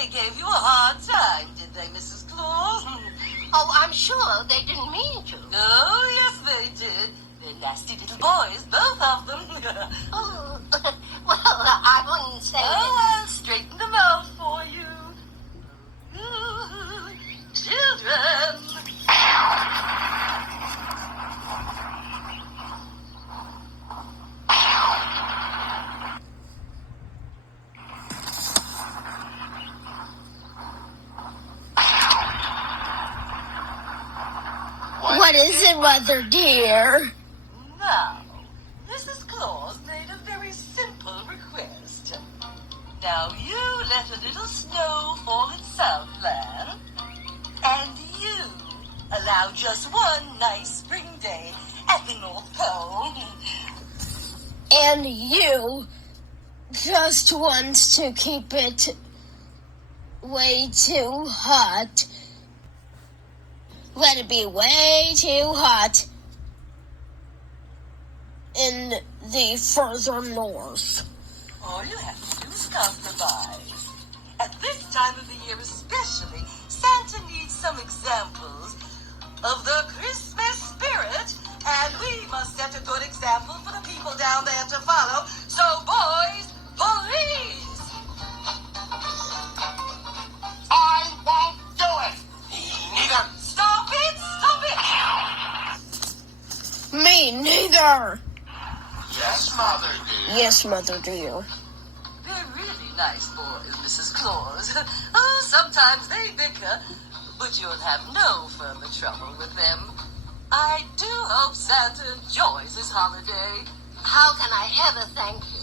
They gave you a hard time, did they, Mrs. Claus? Oh, I'm sure they didn't mean to. Oh, yes, they did. They're nasty little boys, both of them. Oh, well, I wouldn't say Oh, I'll straighten them out for you. Ooh, children. What is it, Mother dear? Now, Mrs. Claus made a very simple request. Now, you let a little snow fall in Southland, and you allow just one nice spring day at the North Pole. And you just want to keep it way too hot. Let it be way too hot in the further north. All you have to do is compromise. At this time of the year especially, Santa needs some examples of the Christmas spirit, and we must set a good example for the people down there to follow. So, boys, please! I won't do it! Neither. Stop it! Stop it! Me neither. Yes, Mother dear. Yes, Mother dear. They're really nice boys, Mrs. Claus. Oh, sometimes they bicker, but you'll have no further trouble with them. I do hope Santa enjoys his holiday. How can I ever thank you?